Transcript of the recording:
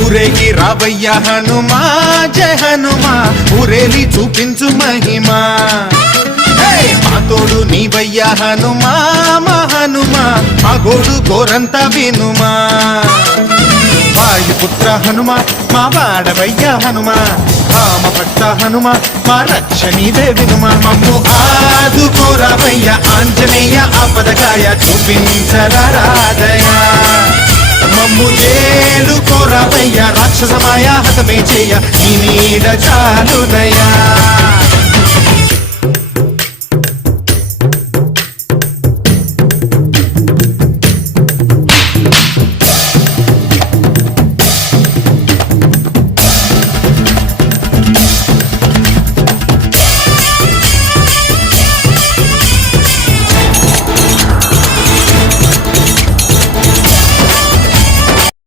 ఊరేగి రావయ్య హనుమా జయ హనుమా ఊరేలి చూపించు మహిమా మా తోడు నీవయ్య హనుమా మా హనుమా మా గోడు గోరంత వినుమా వాయుపుత్ర హనుమా మా వాడవయ్య హనుమా రామ భక్త హనుమా మా రక్షణీదే వినుమా మమ్ము ఆదుకోరావయ్య ఆంజనేయ ఆపదకాయ చూపించరాదయా మమ్ము ఏలు కోరావయ్య రాక్షసమాయ హతమే చేయ నీ నీడ చాలునయా